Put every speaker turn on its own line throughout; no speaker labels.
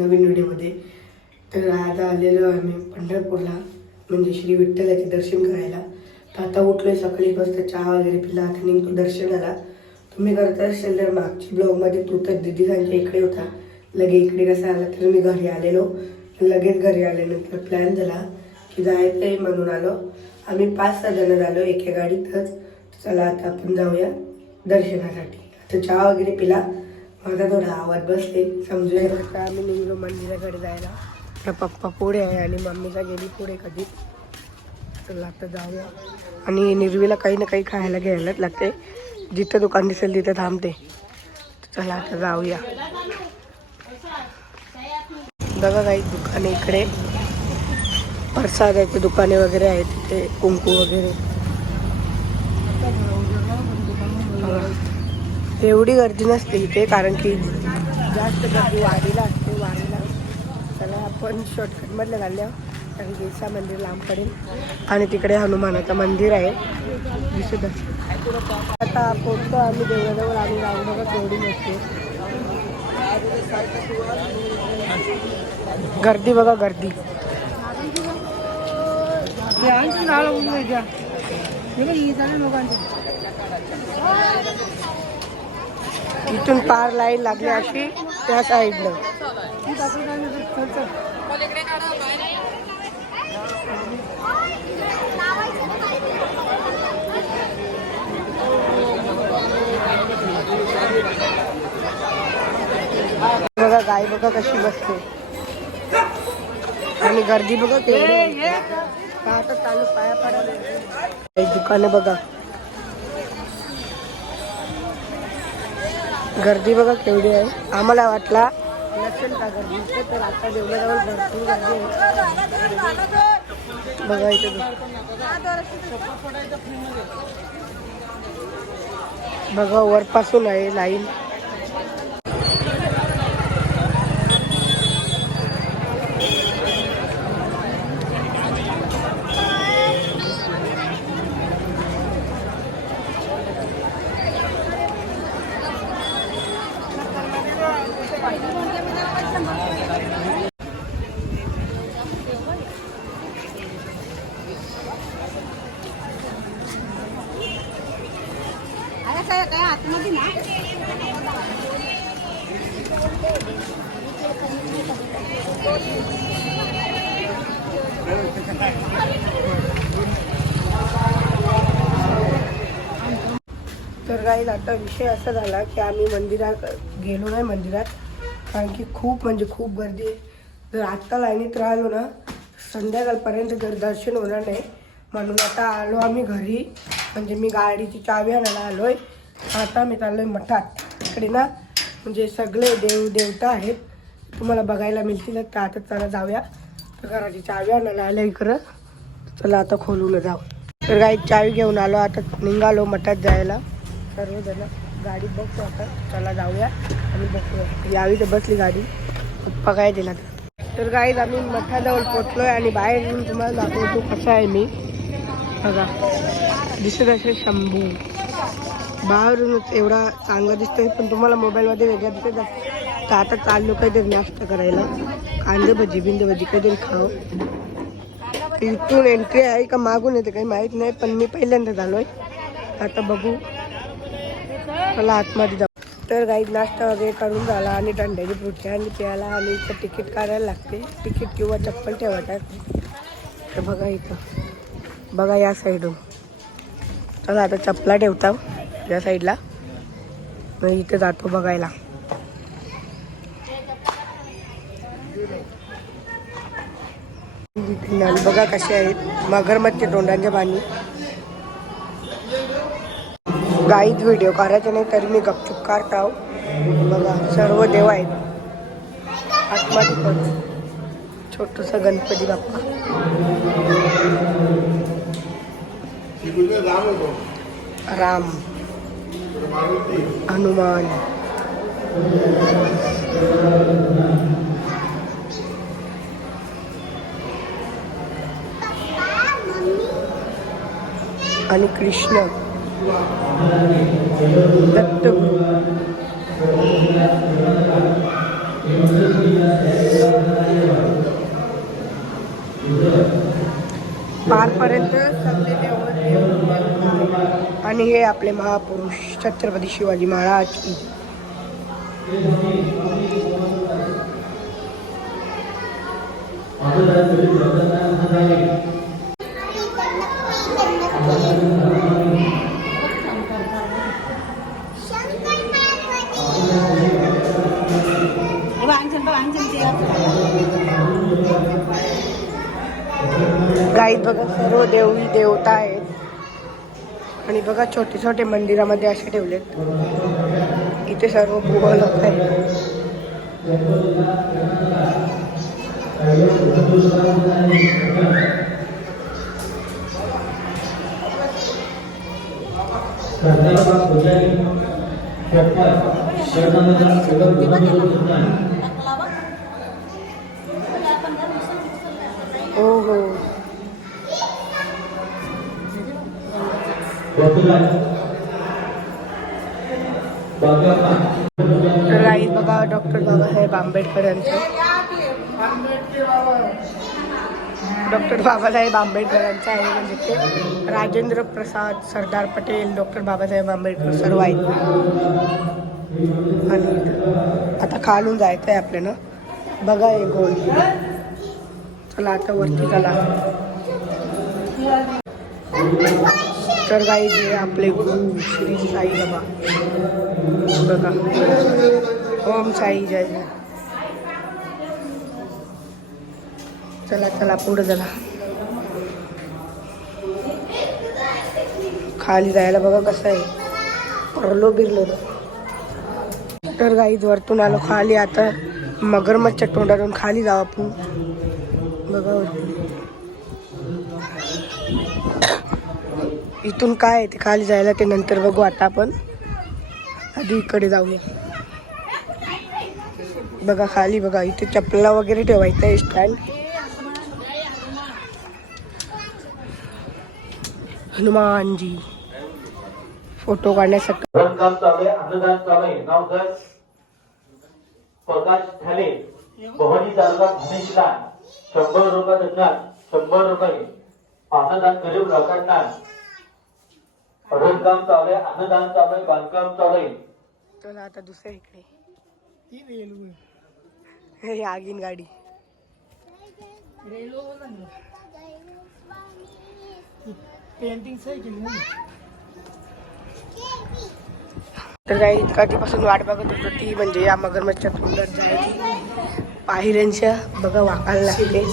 नवीन व्हिडिओमध्ये. तर आता आलेलो आम्ही पंढरपूरला म्हणजे श्री विठ्ठलाचे दर्शन करायला. तर आता उठलोय सकाळी मस्त चहा वगैरे पिला आता निघतो दर्शनाला. तुम्ही करत असेल तर मागच्या ब्लॉगमध्ये तू तर दिदी सांगते इकडे होता. लगे इकडे कसा आला तर मी घरी आलेलो. लगेच घरी आल्यानंतर प्लॅन झाला की जायचं आहे म्हणून आलो. आम्ही पाच सहा जण झालो एका गाडीतच. चला आता आपण जाऊया दर्शनासाठी. आता चहा वगैरे पिला. माझा थोडा आवाज बसते समजूया. तर आम्ही निघलो मंदिराकडे जायला. तर पप्पा पुढे आहे आणि मम्मीला गेली पुढे कधी. चला आता जाऊया. आणि निर्वीला काही ना काही खायला घ्यायलाच लागते. जिथं दुकान दिसेल तिथं थांबते. चला आता जाऊया. बघा काही दुकाने इकडे. प्रसादाचे दुकाने वगैरे आहेत तिथे कुंकू वगैरे. एवढी गर्दी नसते इथे कारण की जास्त गर्दी वारीला असते वारीला. त्याला आपण शॉर्टकटमधलं घालल्या कारण की मंदिर लांब पडेल. आणि तिकडे हनुमानाचं मंदिर आहे. दिसत आता पोचतो आम्ही देवळाजवळ आम्ही राहू बघा केवढी नसते गर्दी बघा गर्दी. इथून पार लाईन लागली अशी त्या साईडनं बघा गाय बघा कशी बसते. आणि गर्दी बघा केवढी. आता चालू पाया पडायला. दुकाने बघा. गर्दी बघा केवढी आहे. आम्हाला वाटला नसेल का गर्दी? तर आता भरपूर गर्दी आहे. बघा इथे बघा वरपासून आहे लाईन. तर काही आता विषय असा झाला की आम्ही मंदिरात गेलो नाही मंदिरात कारण की खूप म्हणजे खूप गर्दी आहे. जर आत्ता लाईनीत राहिलो ना संध्याकाळपर्यंत दर्शन होणार नाही म्हणून आता आलो आम्ही घरी. म्हणजे मी गाडीची चावी आणायला आलो आहे आता मी चाललो आहे मठात. इकडे ना म्हणजे सगळे देव देवता आहेत. तुम्हाला बघायला मिळतील. तर आता चला जाऊया. तर घराची चावी आणायला आल्या इकडं. चला आता खोलून जाऊ. तर गाई चावी घेऊन आलो. आता निघालो मठात जायला. सर्वजण गाडी बघतो आता. चला जाऊया. आणि बघतो यावी तर बसली गाडी. पप्पा काय दिला तर गाईत आम्ही मठाजवळ पोचलोय आणि बाहेर येऊन तुम्हाला दाखवतो कसं आहे मी. बघा. दिसत असेल शंभू. बाहेरूनच एवढा चांगला दिसतोय पण तुम्हाला मोबाईलमध्ये वेगळा दिसत तर आता चाललो काहीतरी नाश्ता करायला. कांदे भजी बिंदे भजी काहीतरी खाव. इथून एंट्री आहे का मागून येते काही माहीत नाही पण मी पहिल्यांदा झालोय आता बघू. मला आतमध्ये जाऊ. तर काही नाश्ता वगैरे करून झाला आणि दंड्याची फ्रुटी आणि प्यायला आणि इथं तिकीट काढायला लागते. तिकीट किंवा चप्पल ठेवायचं तर बघा इथं. बघा या साईडून चला आता चपला ठेवता या साईडला मग इथं जातो बघायला. बघा कसे आहेत. मगरमच्छ तोंडांच्या पाणी गाईत व्हिडिओ काढायचे नाही तरी मी गपचूप काढताव. बघा सर्व देव आहेत. आत्मा छोटूसा गणपती बाप्पा. রাম হনুমান आणि कृष्ण दत्तगुरु पारपर्यंत सगळे आणि हे आपले महापुरुष छत्रपती शिवाजी महाराज की गाईत बघा सर्व देवी देवता आहे आणि बघा छोटे छोटे मंदिरामध्ये असे ठेवलेत. इथे सर्व बुवा लोक आहेत. हो हो. तर आई बघा डॉक्टर बाबासाहेब आंबेडकर यांचं डॉक्टर बाबासाहेब आंबेडकर यांचं आहे म्हणजे ते. राजेंद्र प्रसाद सरदार पटेल डॉक्टर बाबासाहेब आंबेडकर सर्व आहेत आणि आता खालून जायचं आहे आपल्याला. बघा हे गोल. चला आता वरती चला. तर गाई जे आपले गुरु श्री साई बाबा. बघा. हो, ओम साई जय. चला चला पुढे चला. खाली जायला बघा कसं आहे. रलो बिरलो. तर गाईज वरतून आलो खाली आता. मगरमच्छच्या तोंडातून खाली जाऊ आपण. बघा वरती इथून काय आहे ते खाली जायला ते नंतर बघू आता आपण. आधी इकडे जाऊया. बघा खाली बघा इथे चपला वगैरे ठेवायचा आहे स्टँड हनुमानजी. फोटो काढण्यासाठी.
रंगकाम चालू आहे अन्नदान चालू आहे. नाव सर प्रकाश ठाले भवानी तालुका धनेशदान शंभर रुपये देणार शंभर रुपये. अन्नदान गरीब लोकांना रंगकाम चालू आहे अन्नदान चालू आहे बांधकाम चालू आहे.
चला आता दुसऱ्या इकडे. हे आगीन गाडी. तर काही कधीपासून वाट बघत होतो ती म्हणजे या मगरमच्छच्या तोंडात जायची. पायऱ्यांच्या बघा वाकायला लागते.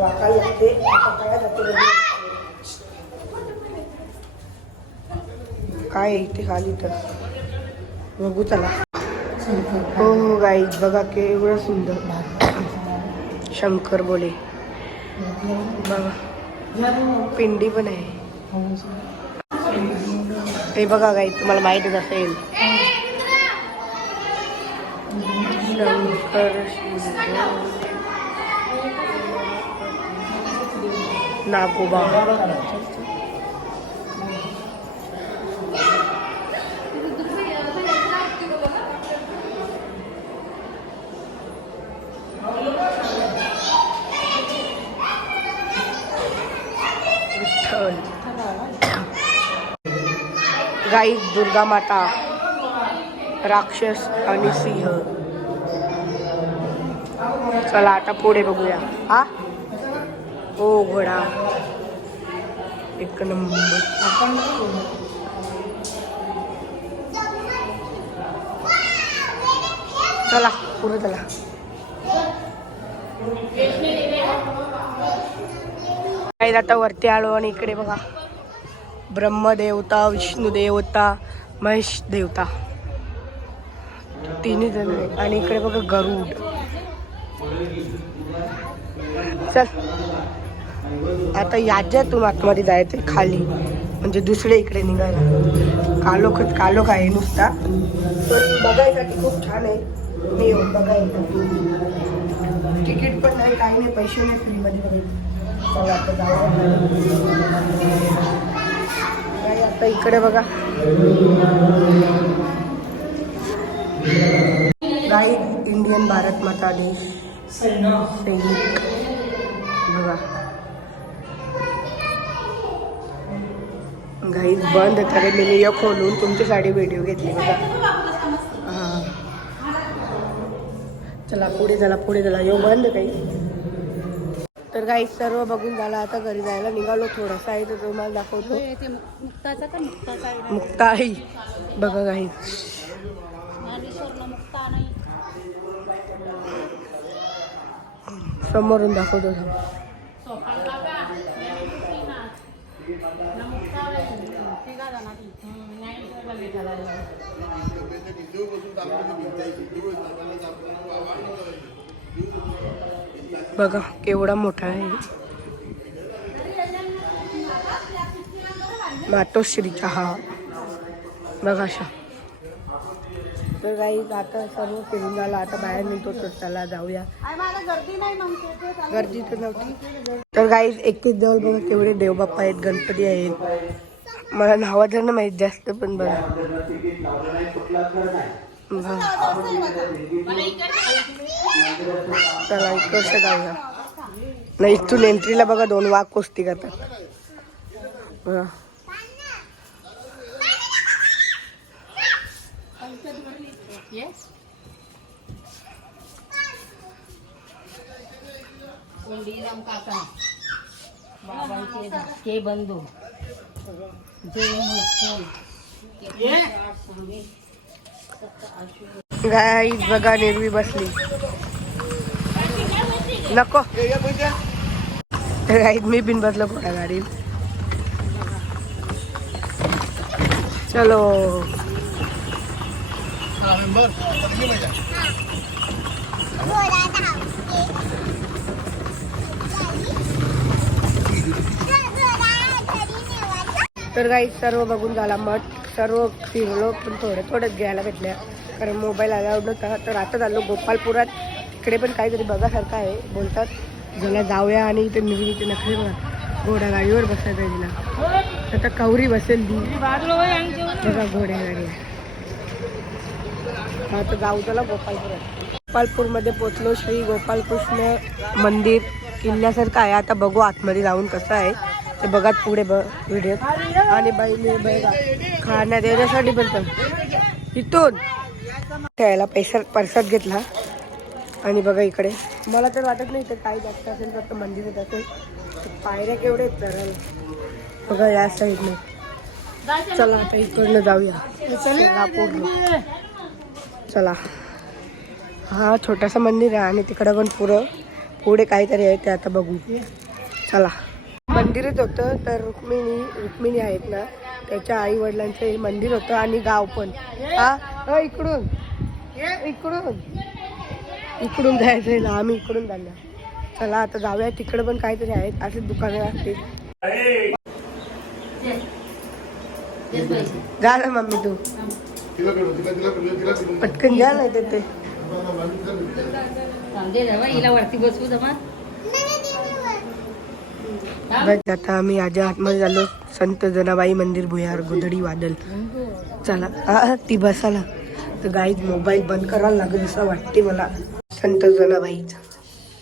वाकायला लागते आता काय आहे इथे खाली तर? बघू चला. हो हो गाई बघा केवढं सुंदर. शंकर बोले. बघा. पिंडी पण आहे. ते बघा गाई तुम्हाला माहीतच असेल. शंकर नागोबा. गाई दुर्गा माता राक्षस आणि सिंह. चला आता पुढे बघूया. हा? ओ घोडा. एक नंबर. चला पुढे चला. आता वरती आलो आणि इकडे बघा. ब्रह्मदेवता विष्णू देवता महेश देवता तिन्ही जण आणि इकडे बघा गरुड. चल. आता याच्यातून आतमध्ये जायचं खाली. म्हणजे दुसरे इकडे निघायला. कालोखच कालोख आहे नुसता. बघायसाठी खूप छान आहे. मी बघायला तिकीट पण नाही काही नाही. पैसे नाही फ्रीमध्ये बघायचं आता इकडे बघा. राईट इंडियन भारत माता देश सैनिक बघा. गाईड बंद मी या खोलून तुमच्यासाठी व्हिडिओ घेतली बघा. चला पुढे झाला पुढे झाला यो बंद काही तर काही सर्व बघून झालं आता घरी जायला निघालो थोडासा आहे तर तुम्हाला दाखवतो.
ते मुक्ताचा का मुक्ताचा आहे?
मुक्ता आहे बघा काही
ज्ञानेश्वरला मुक्ता नाही.
समोरून दाखवतो बघा केवढा मोठा आहे. मातोश्रीचा हा. बघा अशा. तर काही आता सर्व फिरून झाला. आता बाहेर निघतो तर चला जाऊया.
गर्दी
तर नव्हती. तर काही एकतीस जवळ बघा केवढे देवबाप्पा आहेत गणपती आहेत. मला नावा तर माहीत जास्त पण बघा. चला वर्ष जाऊया दोन कुस्ती करतात.
काका बंधू जय
गाय बघा निर्वी बसली. नको. गाईत मी बिन बसलो कोणा गाडी चलो. तर गाईज सर्व बघून झाला मठ. सर्व फिरलो पण थोडं थोडंच घ्यायला भेटल्या. कारण मोबाईल अलाउड नव्हता तर आता चाललो गोपालपुरात. इकडे पण काहीतरी बघासारखं आहे बोलतात. ज्याला जाऊया आणि इथे निघून इथे नखरी घोडा गाडीवर बसायचं आहे तिला. आता कवरी बसेल ती. बघा घोड्या गाडी आता जाऊ त्याला गोपालपुरात. गोपालपूरमध्ये पोचलो श्री गोपालकृष्ण मंदिर. किल्ल्यासारखं आहे. आता बघू आतमध्ये जाऊन कसं आहे. ते बघा पुढे ब व्हिडिओ. आणि बाई मी बघा खाण्यात येण्यासाठी पण पण. इथून. खेळायला पैसा परसाद घेतला. आणि बघा इकडे. मला तर वाटत नाही तर काय जास्त असेल फक्त मंदिरात असेल. पायऱ्या केवढे तर. बघा या साईडने चला आता इकडनं जाऊया. सोलापूर चला. हा छोटासा मंदिर आहे आणि तिकडं पण पुरं पुढे काहीतरी आहे ते आता बघू. चला. मंदिरच होतं तर रुक्मिणी रुक्मिणी आहेत ना त्याच्या आई वडिलांचं हे मंदिर होतं आणि गाव पण. हा? इकडून. इकडून. इकडून जायचं आहे ना आम्ही इकडून जाणार. चला आता जाऊया. तिकडं पण काहीतरी आहेत. असे दुकानं असतील. जा ना मम्मी तू. पटकन जा ना तिथे
हिला वरती बसू जमा.
आता आम्ही आजा आतमध्ये झालो. संत जनाबाई मंदिर भुयार गोधडी वादल. चला. हा ती बसाला. तर गाईज मोबाईल बंद करायला लागेल असं वाटते मला. संत जनाबाईचा.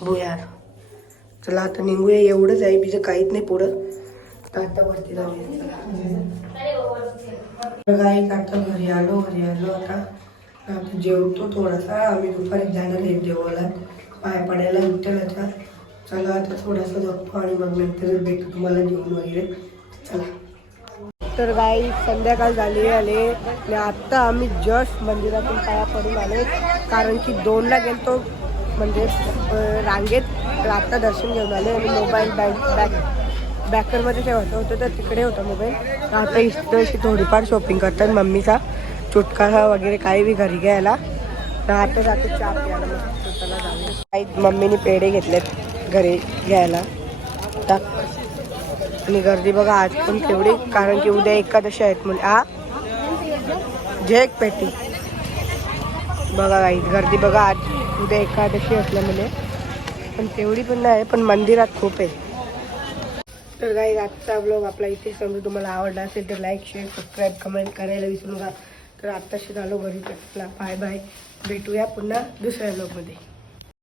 भुयार. चला आता निघूया. एवढंच आहे. बीजं काहीच नाही पुढं. तर आता वरती जाऊया. गाई आता घरी आलो घरी आलो. आता जेवतो थोडासा. आम्ही दुपारी जाणार आहे जेवायला. पाय पडायला विठ्ठलाच्या चला आता थोडासा झोपतो आणि मग नंतर भेटतो तुम्हाला जेवण वगैरे. चला. तर गाई संध्याकाळ झाली आले आणि आत्ता आम्ही जस्ट मंदिरातून पाया पडून आले कारण की दोनला गेलतो म्हणजे रांगेत. तर आत्ता दर्शन घेऊन आले आणि मोबाईल बॅग बॅग बॅकरमध्ये ठेवायचं होतं तर तिकडे होता मोबाईल आता इथं अशी थोडीफार शॉपिंग करतात मम्मीचा. चुटका वगैरे काही बी घरी घ्यायला. तर आता जाते चहा प्यायला. मस्त काही मम्मीने पेढे घेतलेत. घरी घ्यायला. टाक. आणि गर्दी बघा आज पण केवढी कारण की उद्या एकादशी आहेत म्हणजे आ? झेक पेटी. बघा गाई गर्दी बघा आज उद्या एकादशी असल्यामुळे पण तेवढी पण नाही पण मंदिरात खूप आहे. तर काही आजचा ब्लॉग आपला इथे समजा तुम्हाला आवडला असेल तर लाईक शेअर सबस्क्राईब कमेंट करायला विसरू नका. तर आत्ताशी झालो घरी चला बाय बाय भेटूया पुन्हा दुसऱ्या ब्लॉगमध्ये